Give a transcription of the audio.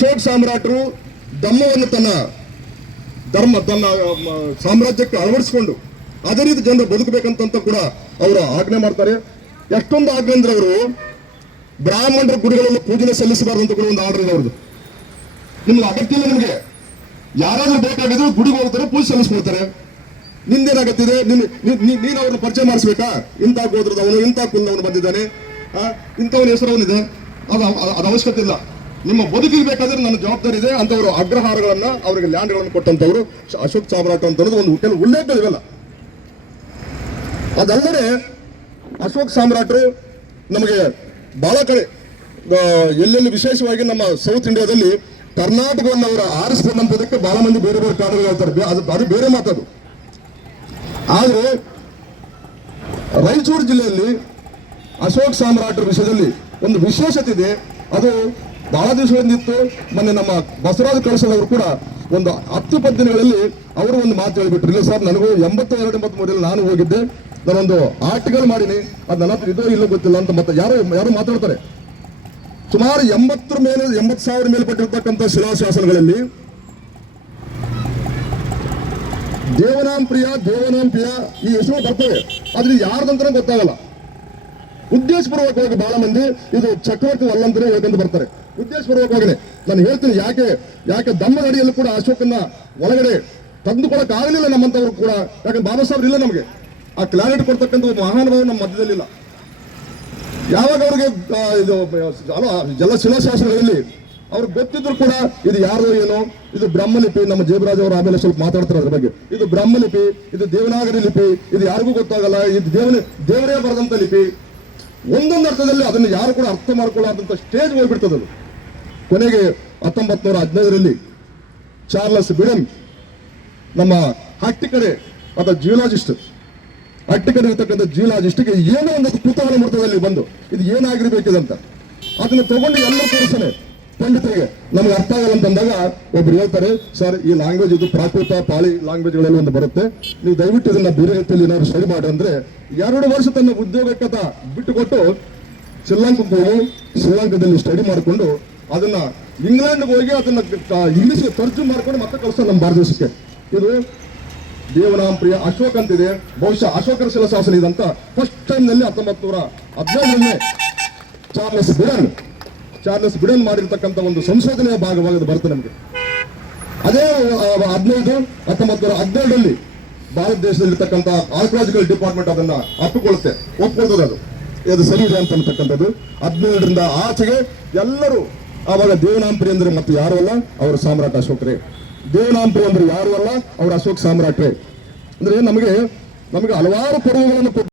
ಅಶೋಕ್ ಸಾಮ್ರಾಟರು ಧಮ್ಮವನ್ನು ತನ್ನ ಸಾಮ್ರಾಜ್ಯಕ್ಕೆ ಅಳವಡಿಸಿಕೊಂಡು ಅದೇ ರೀತಿ ಜನರು ಬದುಕಬೇಕಂತ ಕೂಡ ಅವರು ಆಜ್ಞೆ ಮಾಡ್ತಾರೆ. ಎಷ್ಟೊಂದು ಆಜ್ಞೆ ಅಂದ್ರೆ ಅವರು ಬ್ರಾಹ್ಮಣರ ಗುಡಿಗಳಲ್ಲಿ ಪೂಜೆ ಸಲ್ಲಿಸಬಾರ್ದು ಅಂತ ಕೂಡ ಒಂದು ಆರ್ಡರ್ ಇದೆ ಅವ್ರದ್ದು. ನಿಮ್ಗೆ ಅಗತ್ಯ ಇಲ್ಲ, ನಿಮಗೆ ಯಾರಾದ್ರೂ ಬೇಕಾಗಿದ್ರು ಗುಡಿಗೆ ಹೋಗ್ತಾರೆ, ಪೂಜೆ ಸಲ್ಲಿಸ್ಕೊಳ್ತಾರೆ. ನಿಂದೇನಾಗತ್ತಿದೆ, ನೀನು ಅವ್ರನ್ನ ಪರಿಚಯ ಮಾಡಿಸ್ಬೇಕಾ? ಇಂಥ ಗೋತ್ರದವನು, ಇಂಥ ಕುಲದವನು ಬಂದಿದ್ದಾನೆ, ಇಂಥವನ ಹೆಸರವನಿದೆ, ಅದು ಅವಶ್ಯಕತೆ ಇಲ್ಲ. ನಿಮ್ಮ ಬದುಕಿಗೆ ಬೇಕಾದ್ರೆ ನನ್ನ ಜವಾಬ್ದಾರಿ ಇದೆ ಅಂತವರು ಅಗ್ರಹಾರಗಳನ್ನ ಅವರಿಗೆ ಲ್ಯಾಂಡ್ಗಳನ್ನು ಕೊಟ್ಟಂತವರು ಅಶೋಕ್ ಸಾಮ್ರಾಟ್ ಅಂತ ಒಂದು ಕೆಲವು ಉಲ್ಲೇಖಗಳಿವೆಲ್ಲ. ಅದಲ್ಲದೆ ಅಶೋಕ್ ಸಾಮ್ರಾಟರು ನಮಗೆ ಬಹಳ ಕಡೆ ಎಲ್ಲೆಲ್ಲಿ ವಿಶೇಷವಾಗಿ ನಮ್ಮ ಸೌತ್ ಇಂಡಿಯಾದಲ್ಲಿ ಕರ್ನಾಟಕವನ್ನು ಅವರು ಆರಿಸಿಕೊಂಡಂತದಕ್ಕೆ ಬಹಳ ಮಂದಿ ಬೇರೆ ಬೇರೆ ಕಾರಣಗಳು ಹೇಳ್ತಾರೆ, ಅದು ಬೇರೆ ಮಾತದು. ಆದರೆ ರಾಯಚೂರು ಜಿಲ್ಲೆಯಲ್ಲಿ ಅಶೋಕ್ ಸಾಮ್ರಾಟರ ವಿಷಯದಲ್ಲಿ ಒಂದು ವಿಶೇಷತೆ ಇದೆ. ಅದು ಬಹಳ ದಿವಸಗಳಿಂದಿತ್ತು. ಮೊನ್ನೆ ನಮ್ಮ ಬಸವರಾಜ ಕಳಸದವರು ಕೂಡ ಒಂದು 10 ಪದ್ಯಗಳಲ್ಲಿ ಅವರು ಒಂದು ಮಾತು ಹೇಳಿಬಿಟ್ರು. ಇಲ್ಲ ಸರ್, ನನಗೂ 82-83 ನಾನು ಹೋಗಿದ್ದೆ, ನಾನೊಂದು ಆರ್ಟಿಕಲ್ ಮಾಡೀನಿ, ಅದು ನನ್ನ ಹತ್ರ ಇದೋ ಇಲ್ಲೋ ಗೊತ್ತಿಲ್ಲ ಅಂತ ಮತ್ತೆ ಯಾರು ಮಾತಾಡ್ತಾರೆ. ಸುಮಾರು 80,000 ಮೇಲ್ಪಟ್ಟಿರ್ತಕ್ಕಂಥ ಶಿಲಾಶಾಸನಗಳಲ್ಲಿ ದೇವನಾಂಪ್ರಿಯ ಈ ಹೆಸರು ಬರ್ತವೆ, ಆದ್ರೆ ಯಾರ್ದಂತಾನೆ ಗೊತ್ತಾಗಲ್ಲ. ಉದ್ದೇಶಪೂರ್ವಕವಾಗಿ ಬಹಳ ಮಂದಿ ಇದು ಚಕ್ರವರ್ತಿ ಅಲ್ಲಂತಾನೆ ಹೇಳ್ಕೊಂಡು ಬರ್ತಾರೆ. ಉದ್ದೇಶಪೂರ್ವಕವಾಗಿ ನಾನು ಹೇಳ್ತೀನಿ, ಯಾಕೆ ದಮ್ಮದ ಅಡಿಯಲ್ಲೂ ಕೂಡ ಅಶೋಕನ್ನ ಒಳಗಡೆ ತಂದುಕೊಳಕ್ ಆಗಲಿಲ್ಲ ನಮ್ಮಂತವ್ರು ಕೂಡ. ಯಾಕಂದ್ರೆ ಬಾಬಾ ಸಾಹೇಬ್ರು ಇಲ್ಲ, ನಮಗೆ ಆ ಕ್ಲಾರಿಟಿ ಕೊಡ್ತಕ್ಕಂಥ ಮಹಾನುಭಾವ ನಮ್ಮ ಮಧ್ಯದಲ್ಲಿಲ್ಲ. ಯಾವಾಗ ಅವ್ರಿಗೆ ಇದು ಜಲ ಶಿಲಾಶಾಸನಗಳಲ್ಲಿ ಅವ್ರಿಗೆ ಗೊತ್ತಿದ್ರು ಕೂಡ ಇದು ಯಾರೋ ಏನೋ, ಇದು ಬ್ರಹ್ಮಲಿಪಿ, ನಮ್ಮ ಜಯಬರಾಜ್ ಅವರು ಆಮೇಲೆ ಸ್ವಲ್ಪ ಮಾತಾಡ್ತಾರೆ ಅದ್ರ ಬಗ್ಗೆ. ಇದು ಬ್ರಹ್ಮಲಿಪಿ, ಇದು ದೇವನಾಗರಿ ಲಿಪಿ, ಇದು ಯಾರಿಗೂ ಗೊತ್ತಾಗಲ್ಲ, ಇದು ದೇವರೇ ಬರೆದಂತ ಲಿಪಿ. ಒಂದೊಂದು ಅರ್ಥದಲ್ಲಿ ಅದನ್ನು ಯಾರು ಕೂಡ ಅರ್ಥ ಮಾಡ್ಕೊಳ್ಳಾದಂತ ಸ್ಟೇಜ್ ಹೋಗ್ಬಿಡ್ತದದು. ಕೊನೆಗೆ 1915ರಲ್ಲಿ ಚಾರ್ಲಸ್ ಬಿಡನ್ ನಮ್ಮ ಹಟ್ಟಿಕಡೆ ಅಥವಾ ಜಿಯೋಲಾಜಿಸ್ಟ್, ಹಟ್ಟಿಕಡೆ ಇರ್ತಕ್ಕಂಥ ಜಿಯೋಲಾಜಿಸ್ಟ್ಗೆ ಏನೋ ಒಂದು ಕುತೂಹಲ ಮೂಡ್ತದಲ್ಲಿ ಬಂದು ಇದು ಏನಾಗಿರ್ಬೇಕಿದಂತ ಅದನ್ನು ತಗೊಂಡು ಎಲ್ಲರೂ ತೋರಿಸ್ತಾನೆ ಪಂಡಿತರಿಗೆ. ನಮ್ಗೆ ಅರ್ಥ ಆಗಲ್ಲ ಅಂತಂದಾಗ ಒಬ್ರು ಹೇಳ್ತಾರೆ, ಸರ್ ಈ ಲ್ಯಾಂಗ್ವೇಜ್ ಇದು ಪ್ರಾಕೃತ ಪಾಳಿ ಲ್ಯಾಂಗ್ವೇಜ್ಗಳಲ್ಲಿ ಒಂದು ಬರುತ್ತೆ, ನೀವು ದಯವಿಟ್ಟು ಇದನ್ನ ಬೇರೆ ರೀತಿಯಲ್ಲಿ ಏನಾದ್ರು ಸ್ಟಡಿ ಮಾಡಿ ಅಂದ್ರೆ 2 ವರ್ಷ ತನ್ನ ಉದ್ಯೋಗಕ್ಕತ ಬಿಟ್ಟುಕೊಟ್ಟು ಶ್ರೀಲಂಕಾಕ್ಕೆ ಹೋಗಿ ಶ್ರೀಲಂಕಾದಲ್ಲಿ ಸ್ಟಡಿ ಮಾಡಿಕೊಂಡು ಅದನ್ನ ಇಂಗ್ಲೆಂಡ್ಗೆ ಹೋಗಿ ಅದನ್ನ ಇಂಗ್ಲಿಷ್ಗೆ ತರ್ಜುಮೆ ಮಾಡ್ಕೊಂಡು ಮತ್ತೆ ಕಳಿಸ್ತಾರೆ ನಮ್ಮ ಭಾರತ ದೇಶಕ್ಕೆ. ಇದು ದೇವನಾಂಪ್ರಿಯ ಅಶೋಕ್ ಅಂತಿದೆ. ಬಹುಶಃ ಅಶೋಕರ ಶಿಲಾಶಾಸನ ಇದಂತ ಫಸ್ಟ್ ಟೈಮ್ ನಲ್ಲಿ 1915ರಲ್ಲಿ ಚಾರ್ಲೆಸ್ ಬಿಡನ್ ಮಾಡಿರ್ತಕ್ಕಂಥ ಒಂದು ಸಂಶೋಧನೆಯ ಭಾಗವಾಗಿ ಬರುತ್ತೆ ನಮಗೆ. ಅದೇ 1912ರಲ್ಲಿ ಭಾರತ ದೇಶದಲ್ಲಿರ್ತಕ್ಕಂಥ ಆರ್ಕಿಯಾಲಜಿಕಲ್ ಡಿಪಾರ್ಟ್ಮೆಂಟ್ ಅದನ್ನ ಒಪ್ಪಿಕೊಳ್ತದೆ. ಅದು ಸರಿ ಇದೆ ಅಂತ ಅಂತಕ್ಕಂಥದ್ದು. 17ರಿಂದ ಆಚೆಗೆ ಎಲ್ಲರೂ ಆವಾಗ ದೇವನಾಂಪ್ರಿ ಅಂದ್ರೆ ಮತ್ತೆ ಯಾರು ಅಲ್ಲ, ಅವರು ಸಾಮ್ರಾಟ್ ಅಶೋಕ್ರೇ. ದೇವನಾಂಪ್ರಿ ಅಂದ್ರೆ ಯಾರು ಅಲ್ಲ, ಅವರು ಅಶೋಕ್ ಸಾಮ್ರಾಟ್ರೇ. ಅಂದ್ರೆ ನಮಗೆ ಹಲವಾರು ಪರ್ವಗಳನ್ನು